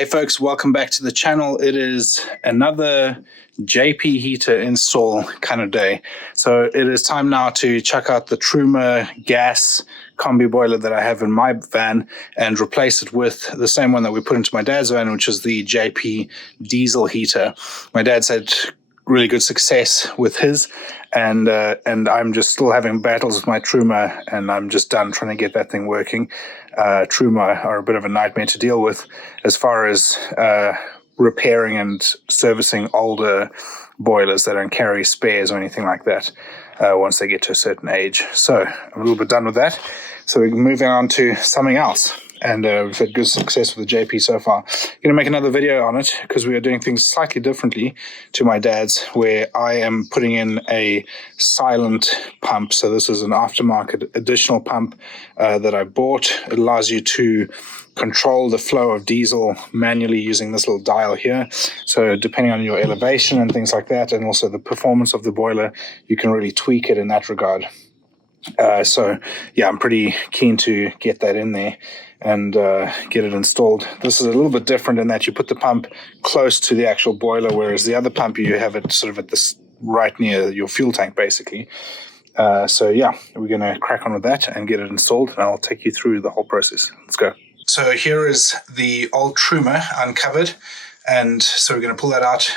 Hey folks, welcome back to the channel. It is another JP heater install kind of day. So it is time now to check out the Truma gas combi boiler that I have in my van and replace it with the same one that we put into my dad's van, which is the JP diesel heater. My dad's had really good success with his, and I'm just still having battles with my Truma, and I'm just done trying to get that thing working. Truma are a bit of a nightmare to deal with as far as repairing and servicing older boilers that don't carry spares or anything like that once they get to a certain age. So I'm a little bit done with that. So we're moving on to something else. And we've had good success with the JP so far. I'm going to make another video on it because we are doing things slightly differently to my dad's, where I am putting in a silent pump. So this is an aftermarket additional pump that I bought. It allows you to control the flow of diesel manually using this little dial here. So depending on your elevation and things like that, and also the performance of the boiler, you can really tweak it in that regard. So yeah, I'm pretty keen to get that in there and get it installed. This is a little bit different in that you put the pump close to the actual boiler, whereas the other pump you have it sort of at this right near your fuel tank basically. So yeah, we're going to crack on with that and get it installed, and I'll take you through the whole process. Let's go. So here is the old Truma uncovered. And so we're going to pull that out.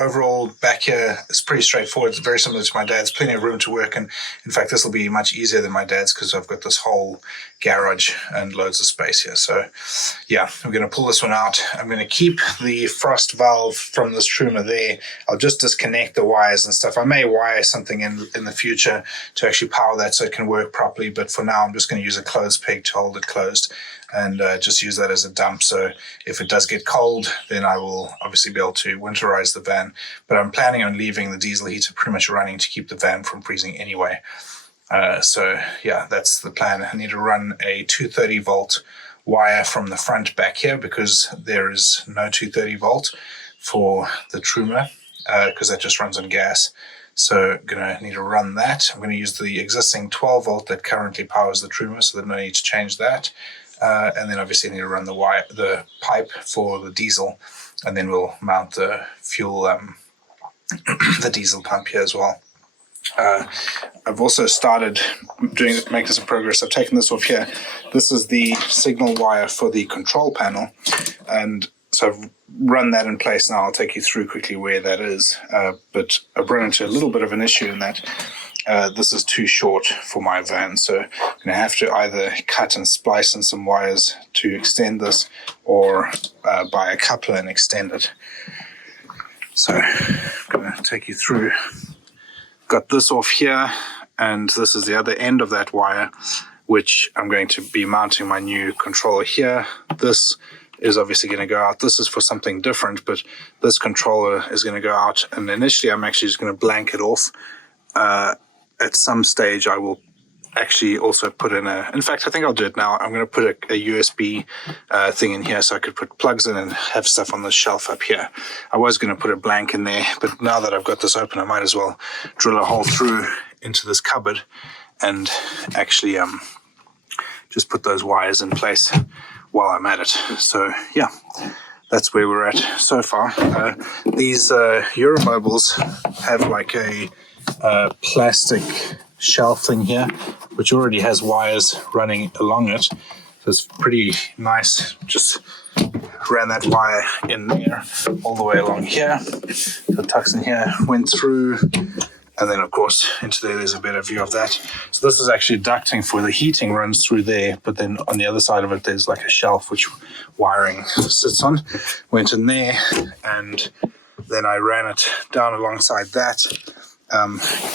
Overall, back here, it's pretty straightforward. It's very similar to my dad's, plenty of room to work. And in fact, this will be much easier than my dad's because I've got this whole garage and loads of space here. So yeah, we're going to pull this one out. I'm going to keep the frost valve from this Truma there. I'll just disconnect the wires and stuff. I may wire something in the future to actually power that so it can work properly. But for now, I'm just going to use a clothes peg to hold it closed and just use that as a dump. So if it does get cold, then I will obviously be able to winterize the van. But I'm planning on leaving the diesel heater pretty much running to keep the van from freezing anyway. So yeah, that's the plan. I need to run a 230 volt wire from the front back here because there is no 230 volt for the Truma because that just runs on gas. So I'm going to need to run that. I'm going to use the existing 12 volt that currently powers the Truma, so there's no need to change that. And then obviously I need to run the pipe for the diesel, and then we'll mount the fuel, the diesel pump here as well. I've also started making some progress. I've taken this off here. This is the signal wire for the control panel, and so I've run that in place now. I'll take you through quickly where that is, but I've run into a little bit of an issue in that this is too short for my van, so I'm going to have to either cut and splice in some wires to extend this, or buy a coupler and extend it. So I'm going to take you through. Got this off here, and this is the other end of that wire, which I'm going to be mounting my new controller here. This is obviously going to go out. This is for something different, but this controller is going to go out, and initially I'm actually just going to blank it off. At some stage I will actually also put in in fact I think I'll do it now. I'm going to put a USB thing in here so I could put plugs in and have stuff on the shelf up here. I was going to put a blank in there, but now that I've got this open, I might as well drill a hole through into this cupboard and actually just put those wires in place while I'm at it. So yeah, that's where we're at so far. These Euromobiles have like a plastic shelf thing here, which already has wires running along it. So it's pretty nice. Just ran that wire in there all the way along here. So it tucks in here, went through, and then of course into there's a better view of that. So this is actually ducting for the heating, runs through there, but then on the other side of it there's like a shelf which wiring sits on. Went in there, and then I ran it down alongside that.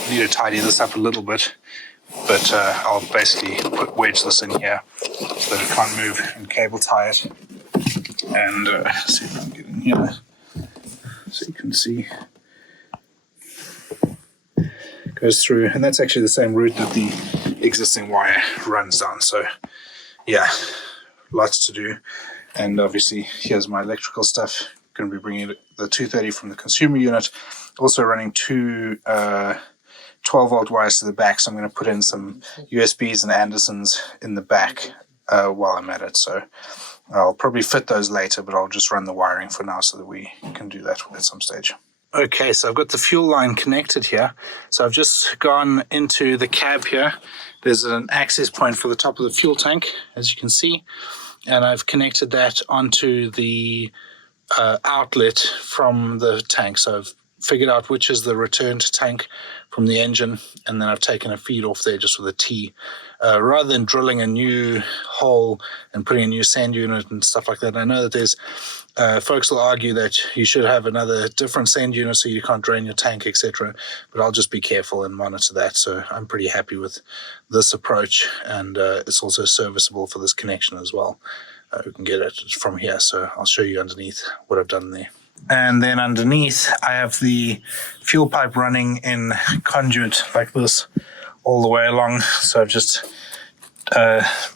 Need to tidy this up a little bit, but I'll basically wedge this in here so that it can't move and cable tie it. And see if I can get in here so you can see. Goes through, and that's actually the same route that the existing wire runs down. So yeah, lots to do. And obviously here's my electrical stuff. Going to be bringing the 230 from the consumer unit. Also running two 12 volt wires to the back, so I'm going to put in some USBs and Andersons in the back while I'm at it. So I'll probably fit those later, but I'll just run the wiring for now so that we can do that at some stage. Okay, so I've got the fuel line connected here. So I've just gone into the cab here. There's an access point for the top of the fuel tank, as you can see. And I've connected that onto the outlet from the tank. So I've figured out which is the returned tank from the engine, and then I've taken a feed off there just with a T. Rather than drilling a new hole and putting a new sand unit and stuff like that, I know that there's folks will argue that you should have another different sand unit so you can't drain your tank, etc. But I'll just be careful and monitor that. So I'm pretty happy with this approach, and it's also serviceable for this connection as well. We can get it from here, so I'll show you underneath what I've done there. And then underneath, I have the fuel pipe running in conduit like this all the way along. So I've just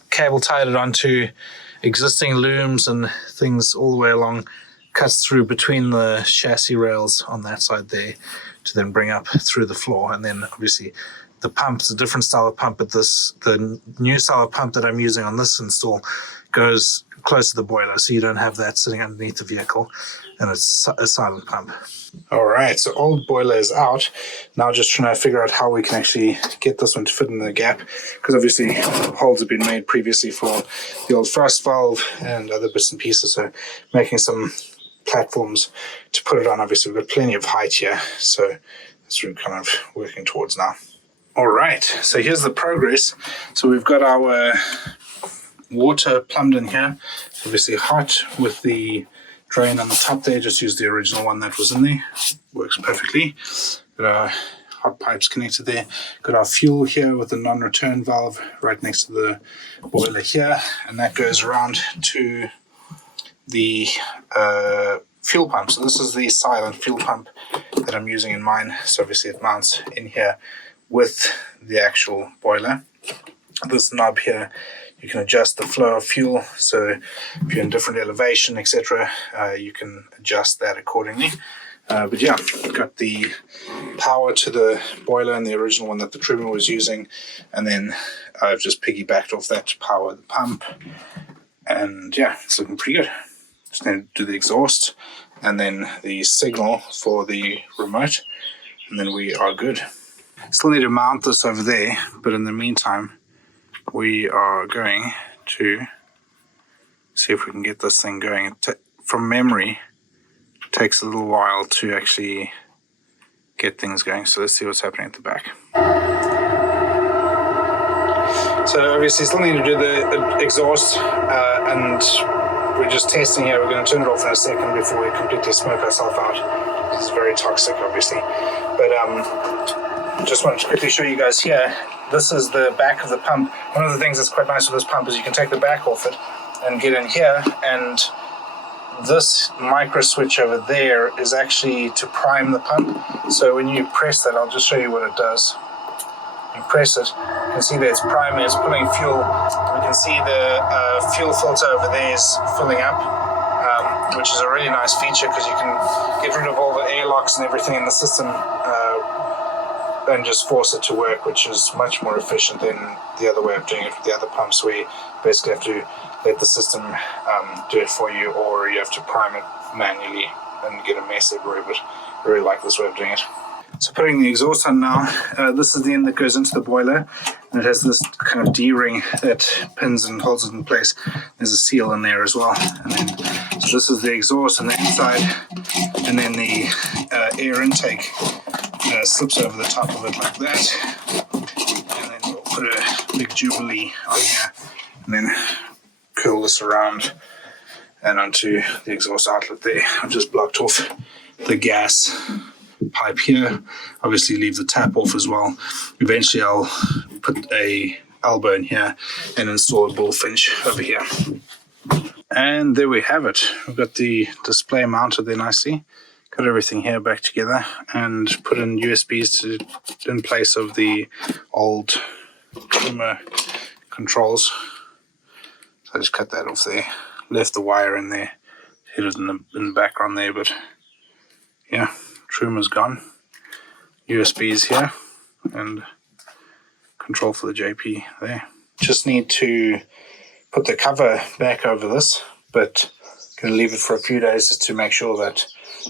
cable tied it onto existing looms and things all the way along, cuts through between the chassis rails on that side there to then bring up through the floor. And then obviously the pump is a different style of pump, but the new style of pump that I'm using on this install goes close to the boiler, so you don't have that sitting underneath the vehicle, and it's a silent pump. All right, so old boiler is out. Now just trying to figure out how we can actually get this one to fit in the gap, because obviously holes have been made previously for the old frost valve and other bits and pieces, so making some platforms to put it on. Obviously we've got plenty of height here, so that's what we're kind of working towards now. All right, so here's the progress. So we've got our water plumbed in here. It's obviously hot with the drain on the top there. Just use the original one that was in there. Works perfectly. Got our hot pipes connected there. Got our fuel here with the non-return valve right next to the boiler here, and that goes around to the fuel pump. So this is the silent fuel pump that I'm using in mine. So obviously it mounts in here with the actual boiler. This knob here, you can adjust the flow of fuel, so if you're in different elevation, etc., you can adjust that accordingly. But yeah, got the power to the boiler and the original one that the Truma was using, and then I've just piggybacked off that to power the pump, and yeah, it's looking pretty good. Just need to do the exhaust and then the signal for the remote, and then we are good. Still need to mount this over there, but in the meantime we are going to see if we can get this thing going. From memory, it takes a little while to actually get things going, so let's see what's happening at the back. So obviously still need to do the exhaust, and we're just testing here. We're going to turn it off in a second before we completely smoke ourselves out. This is very toxic, obviously, but just wanted to quickly show you guys here. This is the back of the pump. One of the things that's quite nice with this pump is you can take the back off it and get in here, and this micro switch over there is actually to prime the pump. So when you press that, I'll just show you what it does. You press it, you can see that it's priming, it's pulling fuel. We can see the fuel filter over there is filling up, which is a really nice feature because you can get rid of all the airlocks and everything in the system and just force it to work, which is much more efficient than the other way of doing it with the other pumps, where you basically have to let the system do it for you, or you have to prime it manually and get a mess everywhere. But I really like this way of doing it. So putting the exhaust on now, this is the end that goes into the boiler, and it has this kind of D-ring that pins and holds it in place. There's a seal in there as well. And then, so this is the exhaust on the inside, and then the air intake slips over the top of it like that, and then we'll put a big Jubilee on here, and then curl this around and onto the exhaust outlet there. I've just blocked off the gas pipe here, obviously leave the tap off as well. Eventually I'll put a elbow in here and install a bullfinch over here. And there we have it. We've got the display mounted there nicely. Got everything here back together and put in USBs in place of the old Truma controls. So I just cut that off there. Left the wire in there. Hid it in the background there, but yeah, Truma's gone. USBs here and control for the JP there. Just need to put the cover back over this. but going to leave it for a few days just to make sure that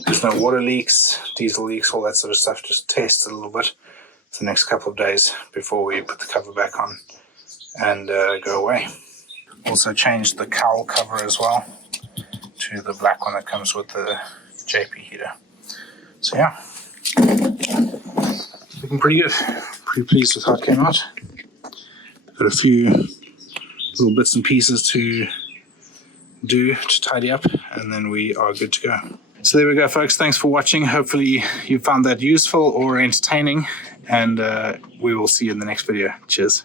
there's no water leaks, diesel leaks, all that sort of stuff. Just test a little bit for the next couple of days before we put the cover back on and go away. Also changed the cowl cover as well to the black one that comes with the JP heater. So yeah, looking pretty good. Pretty pleased with how it came out. Got a few little bits and pieces to do to tidy up, and then we are good to go. So there we go, folks. Thanks for watching. Hopefully you found that useful or entertaining, and we will see you in the next video. Cheers.